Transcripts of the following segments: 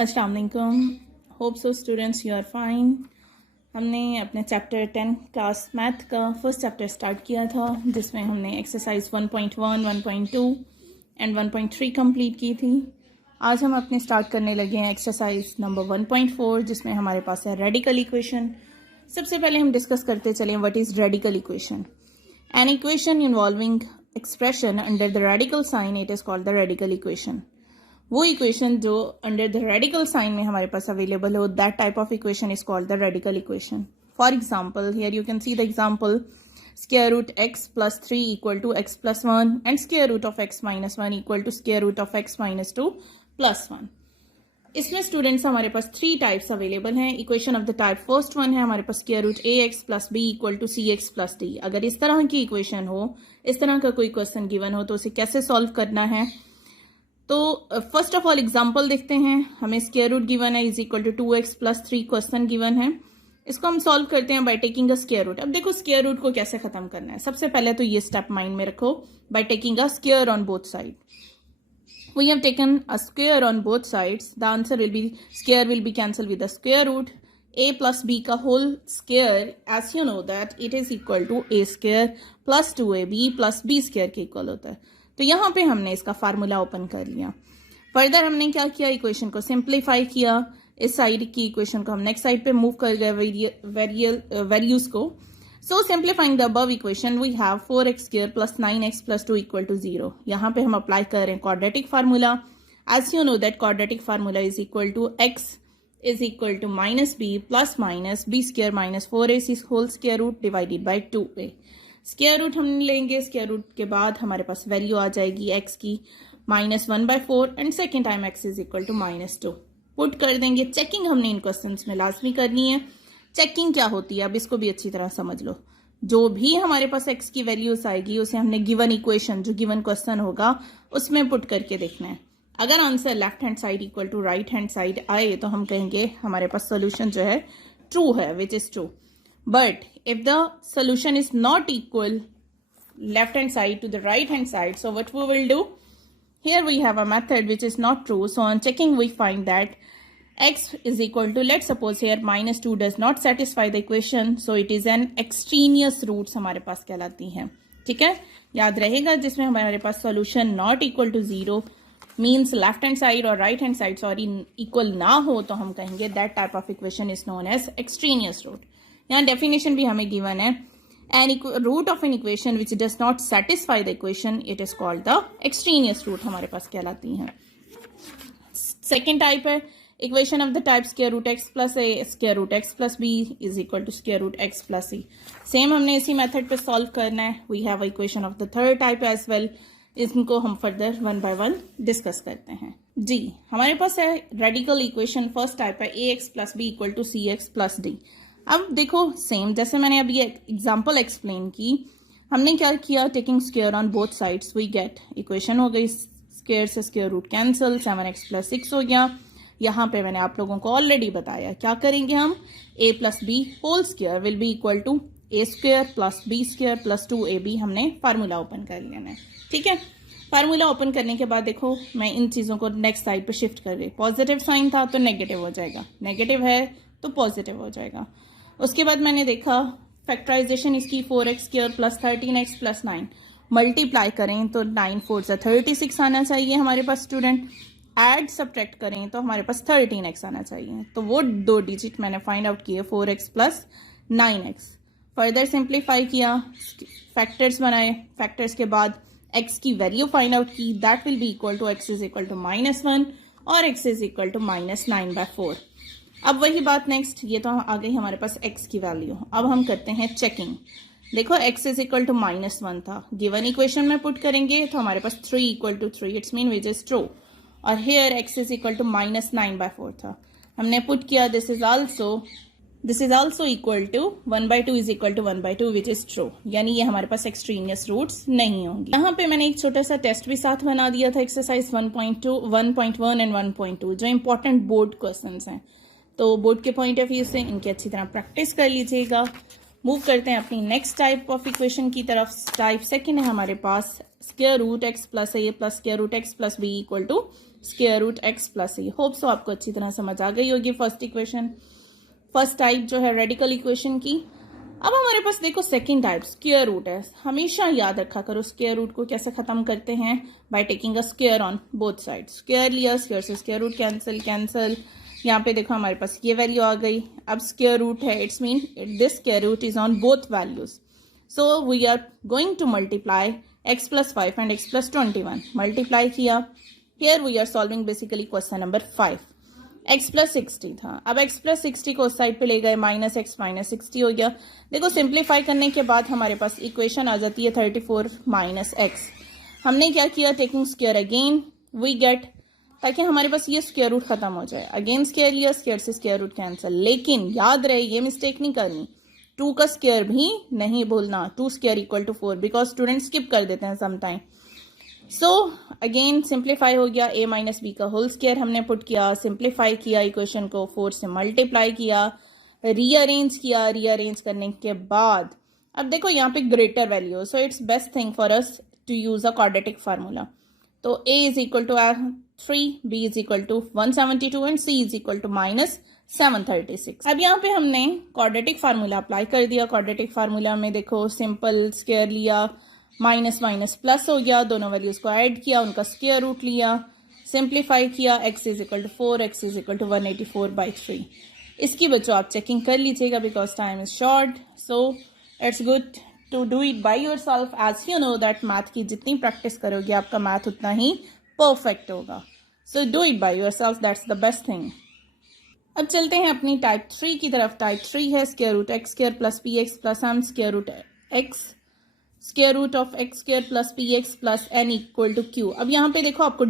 अस्सलाम वालेकुम। Hope so students you are fine. हमने अपने चैप्टर 10 क्लास मैथ का फर्स्ट चैप्टर स्टार्ट किया था, जिसमें हमने एक्सरसाइज 1.1, 1.2 एंड 1.3 कंप्लीट की थी। आज हम अपने स्टार्ट करने लगे हैं एक्सरसाइज नंबर 1.4, जिसमें हमारे पास है रेडिकल इक्वेशन। सबसे पहले हम डिस्कस करते चलें what is radical equation. An equation involving expression under the radical sign, it is called the radical equation. वो इक्वेशन जो अंडर द रेडिकल साइन में हमारे पास अवेलेबल हो, that type of equation is called the radical equation. For example, here you can see the example square root x plus 3 equal to x plus 1 and square root of x minus 1 equal to square root of x minus 2 plus 1। इसमें students हमारे पास 3 types available हैं। Equation of the type first one है हमारे पास square root ax plus b equal to cx plus d। अगर इस तरह की इक्वेशन हो, इस तरह का कोई क्वेश्चन गिवन हो, तो उसे कैसे सॉल्व करना है। तो फर्स्ट ऑफ ऑल एग्जांपल देखते हैं। हमें स्क्वायर रूट गिवन है is equal to 2x plus 3 question given है। इसको हम सॉल्व करते हैं by taking a square root. अब देखो स्क्वायर रूट को कैसे खत्म करना है। सबसे पहले तो ये स्टेप माइंड में रखो, by taking a square on both side. We have taken a square on both sides, the answer will be square will be cancel with the square root. a plus b का whole square, as you know that it is equal to a square plus 2ab plus b square के equal होता है। तो यहाँ पे हमने इसका formula open कर लिया। फर्दर हमने क्या किया, इक्वेशन को सिंप्लीफाई किया। इस साइड की इक्वेशन को हम नेक्स्ट साइड पे मूव कर गए वैल्यूज को। So simplifying the above equation we have 4x square plus 9x plus 2 equal to 0। यहाँ पे हम अप्लाई कर रहे हैं quadratic formula. As you know that quadratic formula is equal to x is equal to minus b plus minus b square minus 4ac whole square root divided by 2a। Square root हम लेंगे, square root के बाद हमारे पास value आ जाएगी x की -1/4 and second time x is equal to -2। Put कर देंगे। Checking हमने इन क्वेश्चंस में लाजमी करनी है। चेकिंग क्या होती है, अब इसको भी अच्छी तरह समझ लो। जो भी हमारे पास x की वैल्यूज आएगी, उसे हमने गिवन इक्वेशन, जो गिवन क्वेश्चन होगा, उसमें पुट करके देखना है। अगर answer left hand side equal to right hand side आए, तो हम कहेंगे हमारे पास सोल्यूशन जो है ट्रू है, विच is true. But if the solution is not equal left hand side to the right hand side, so what we will do? Here we have a method which is not true. So on checking we find that x is equal to, let's suppose here -2 does not satisfy the equation, so it is an extraneous roots हमारे पास कहलाती हैं। ठीक है, याद रहेगा। जिसमें हमारे पास solution not equal to 0 means left hand side और right hand side equal ना हो, तो हम कहेंगे that type of equation is known as extraneous root। यहाँ डेफिनेशन भी हमें गिवन है, an root of an equation which does not satisfy the equation, it is called the extraneous root हमारे पास कहलाती हैं। सेकेंड टाइप है equation of the type square root x plus a square root x plus b is equal to square root x plus c। Same हमने इसी method पे solve करना है। We have equation of the third type as well. इनको हम further 1 bye 1 discuss करते हैं। जी, हमारे पास है रेडिकल इक्वेशन फर्स्ट टाइप है ax plus b equal to cx plus d। अब देखो सेम जैसे मैंने अभी एग्जांपल एक्सप्लेन की, हमने क्या किया, taking square on both sides we get, equation हो गई स्क्वायर से square root cancel, 7x plus 6 हो गया। यहाँ पे मैंने आप लोगों को ऑलरेडी बताया क्या करेंगे हम, a plus b whole square will be equal to a square plus b square plus 2ab। हमने फार्मूला ओपन कर लेना है। ठीक है, फार्मूला ओपन करने के बाद देखो मैं इन चीज़ों को नेक्स्ट साइड पे शिफ्ट कर गई। पॉजिटिव साइन था तो नेगेटिव हो जाएगा, नेगेटिव है तो पॉजिटिव हो जाएगा। उसके बाद मैंने देखा फैक्टराइजेशन इसकी 4x square plus 13x plus 9 multiply करें तो 9 4 से 36 आना चाहिए हमारे पास स्टूडेंट। ऐड सब्ट्रैक्ट करें तो हमारे पास 13x आना चाहिए। तो वो 2 डिजिट मैंने फाइंड आउट किए, 4x plus 9x। Further simplify किया, फैक्टर्स बनाए, फैक्टर्स के बाद x की वैल्यू फाइंड आउट की, that will be equal to x is equal to -1 और x इज इक्वल टू -9/4। अब वही बात नेक्स्ट, ये तो आ गई हमारे पास x की वैल्यू। अब हम करते हैं चेकिंग। देखो x इज इक्वल टू -1 था, गिवन इक्वेशन में पुट करेंगे तो हमारे पास 3 equal to 3, it's mean which is true. और here x is equal to -9/4 था, हमने पुट किया this is also equal to 1/2 is equal to 1/2 which is true, यानी ये हमारे पास एक्सट्रीनियस रूट्स नहीं होंगी। यहाँ पे मैंने एक छोटा सा टेस्ट भी साथ बना दिया था, एक्सरसाइज 1.2, 1.1 एंड 1.2, जो इंपॉर्टेंट बोर्ड क्वेश्चंस हैं। तो बोर्ड के पॉइंट ऑफ व्यू से इनकी अच्छी तरह प्रैक्टिस कर लीजिएगा। मूव करते हैं अपनी नेक्स्ट टाइप ऑफ इक्वेशन की तरफ। टाइप सेकंड है हमारे पास square root x plus a plus square root x plus b equal to square root x plus a. Hope so आपको अच्छी तरह समझ आ गई होगी फर्स्ट इक्वेशन, फर्स्ट टाइप जो है रेडिकल इक्वेशन की। अब हमारे पास देखो सेकंड टाइप स्क्वायर रूट है। हमेशा याद रखा करो स्क्वायर रूट को कैसे खत्म करते हैं, by taking a square on both side. Square लिया, स्क्वायर से स्क्वायर रूट कैंसिल कैंसिल, यहाँ पे देखो हमारे पास ये वैल्यू आ गई। अब स्क्वायर रूट है, it's mean this square root is on both values, so we are going to multiply x plus 5 and x plus 21। Multiply किया, here we are solving basically question number 5। x plus 60 था, अब x plus 60 को उस side पे ले गए, minus x minus 60 हो गया। देखो सिंप्लीफाई करने के बाद हमारे पास इक्वेशन आ जाती है 34 माइनस एक्स। हमने क्या किया, taking square again we get, ताकि हमारे पास ये स्क्वायर रूट खत्म हो जाए। अगेन स्क्वायर लिया, स्क्वायर से स्क्वायर रूट कैंसिल। लेकिन याद रहे ये मिस्टेक नहीं करनी, 2 का स्क्वायर भी नहीं भूलना, 2 square equal to 4, because student skip कर देते हैं समटाइम। सो अगेन सिंप्लीफाई हो गया, a माइनस बी का होल स्क्वायर हमने पुट किया, सिंप्लीफाई किया इक्वेशन को, 4 से मल्टीप्लाई किया, रीअरेंज किया। रीअरेंज करने के बाद अब देखो यहाँ पे greater value, so it's best thing for us to use a quadratic formula. तो a is equal to 3, b is equal to 172 and c is equal to minus 736। अब यहाँ पे हमने क्वाड्रेटिक फार्मूला अप्लाई कर दिया। क्वाड्रेटिक फार्मूला में देखो simple square लिया, माइनस माइनस प्लस हो गया, दोनों वैल्यूज को ऐड किया, उनका स्क्वायर रूट लिया, सिंप्लीफाई किया, x is equal to 4, x is equal to 184/3। इसकी बच्चों आप चेकिंग कर लीजिएगा because time is short, so it's good to do it by your self. As you know that math की जितनी प्रैक्टिस करोगे आपका मैथ उतना ही परफेक्ट होगा। So do it by your self, that's the best thing. अब चलते हैं अपनी टाइप 3 की तरफ। टाइप 3 है square root x square plus p x plus m square root x square root of x square plus p x plus n equal to q. अब यहाँ पे देखो आपको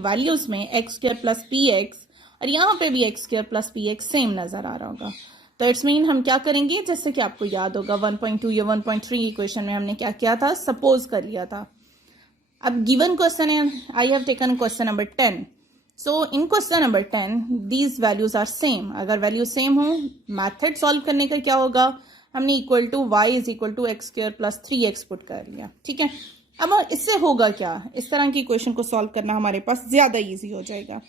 वैल्यूज में x square plus p x और यहाँ पे भी x square plus p x same नजर आ रहा होगा। तो इट्स मीन हम क्या करेंगे, जैसे कि आपको याद होगा 1.2 या 1.3 इक्वेशन में हमने क्या किया था, सपोज कर लिया था। अब गिवन क्वेश्चन है, I have taken question number 10। So in question number 10 these values are same. अगर वैल्यू सेम हो, मैथड सॉल्व करने का क्या होगा, हमने equal to y is equal to x square plus 3x put कर लिया, ठीक है। अब इससे होगा क्या, इस तरह की इक्वेशन को सॉल्व करना हमारे पास ज्यादा इजी हो जाएगा।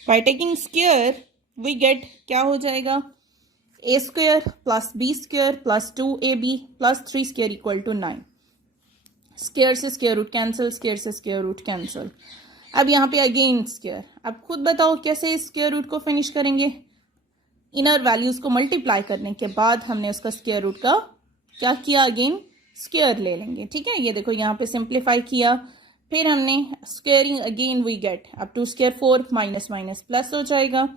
By taking square we get, क्या हो जाएगा, a square plus b square plus 2ab plus 3 square equal to 9। Square से स्क्वायर रूट कैंसिल, स्क्वायर से स्क्वायर रूट कैंसिल। अब यहाँ पे अगेन स्क्वायर। अब खुद बताओ कैसे स्क्वायर रूट को फिनिश करेंगे। इनर वैल्यूज को मल्टीप्लाई करने के बाद हमने उसका स्क्वायर रूट का क्या किया, अगेन स्क्वायर ले लेंगे, ठीक है। ये देखो यहाँ पे सिंप्लीफाई किया, फिर हमने स्क्वायरिंग अगेन वी गेट, अब 2 स्क्वायर 4 माइनस माइनस प्लस हो जाएगा।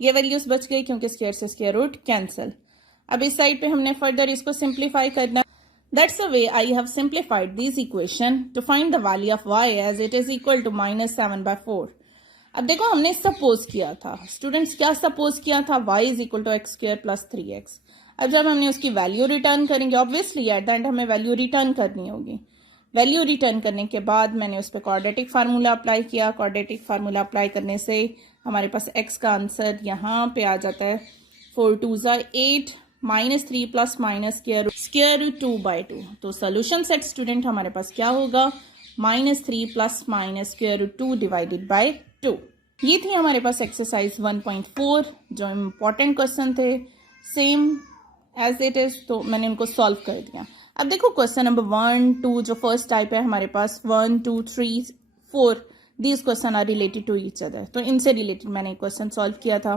ये वैल्यूज बच गई क्योंकि स्क्वायर से स्क्वायर रूट कैंसिल। अब इस साइड पे हमने फर्दर इसको सिंप्लीफाई करना। That's the way I have simplified this equation to find the value of y as it is equal to minus 7/4। अब देखो हमने सपोज किया था, स्टूडेंट्स क्या सपोज किया था, y is equal to x square plus 3x। अब जब हमने उसकी वैल्यू रिटर्न करेंगे, ऑब्वियसली एट द एंड हमें वैल्यू रिटर्न करनी होगी। वैल्यू रिटर्न करने के बाद मैंने उस पर क्वाड्रेटिक फार्मूला अप्लाई किया। क्वाड्रेटिक फार्मूला अप्लाई करने से हमारे पास x का आंसर यहाँ पे आ जाता है 4 2 8 minus 3 plus minus square root 2/2। तो सोल्यूशन सेट स्टूडेंट हमारे पास क्या होगा, -3 plus minus square root 2 divided by 2। ये थी हमारे पास एक्सरसाइज 1.4 जो इम्पोर्टेंट क्वेश्चन थे, सेम एज इट इज, तो मैंने इनको सॉल्व कर दिया। अब देखो क्वेश्चन नंबर 1 2 जो फर्स्ट टाइप है हमारे पास 1 2 3 4 these questions are related to each other, तो इनसे रिलेटेड मैंने क्वेश्चन सॉल्व किया था।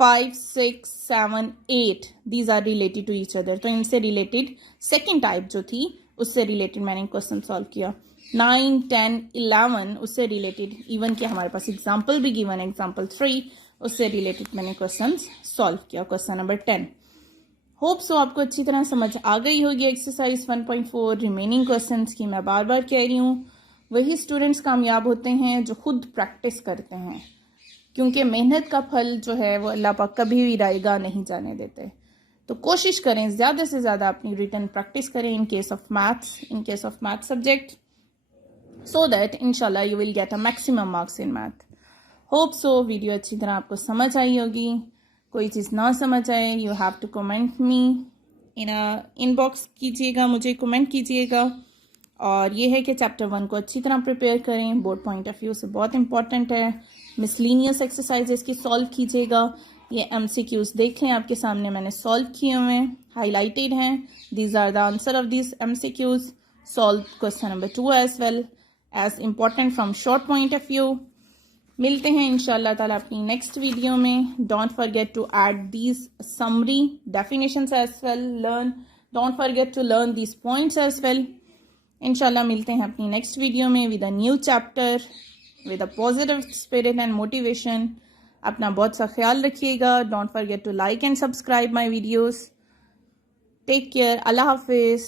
5 6 7 8 these are related to each other, तो इनसे रिलेटेड सेकेंड टाइप जो थी उससे रिलेटेड मैंने क्वेश्चन सॉल्व किया। 9 10 11 उससे रिलेटेड, इवन कि हमारे पास एग्जाम्पल भी गिवन, एग्जाम्पल 3 उससे रिलेटेड मैंने क्वेश्चन सॉल्व किया। क्वेश्चन नंबर 10 होप सो आपको अच्छी तरह समझ आ गई होगी एक्सरसाइज 1.4। रिमेनिंग क्वेश्चंस की मैं बार बार कह रही हूँ, वही स्टूडेंट्स कामयाब होते हैं जो खुद प्रैक्टिस करते हैं, क्योंकि मेहनत का फल जो है वो अल्लाह पाक कभी भी रायगा नहीं जाने देते। तो कोशिश करें ज़्यादा से ज़्यादा अपनी रिटन प्रैक्टिस करें in case of maths subject, so that इंशाल्लाह you will get a maximum marks in math. Hope so video अच्छी तरह आपको समझ आई होगी। कोई चीज़ ना समझ आए, you have to comment me inbox कीजिएगा, मुझे कमेंट कीजिएगा और ये है कि चैप्टर 1 को अच्छी तरह प्रिपेयर करें, बोर्ड पॉइंट ऑफ व्यू से बहुत इंपॉर्टेंट है। मिसलीनियस एक्सरसाइजेस की सॉल्व कीजिएगा। ये MCQs देख लें, आपके सामने मैंने सॉल्व किए हुए हैं, हाईलाइटेड हैं। These are the answer of this MCQs। Solve question number 2 as well as important from short point of view. मिलते हैं इंशाल्लाह ताला अपनी नेक्स्ट वीडियो में। Don't forget to add these summary definitions as well, don't forget to learn these points as well. इंशाल्लाह मिलते हैं अपनी नेक्स्ट वीडियो में with a new chapter with a positive spirit and motivation. अपना बहुत सा ख्याल रखिएगा। Don't forget to like and subscribe my videos. Take care. अल्लाह हाफिज़।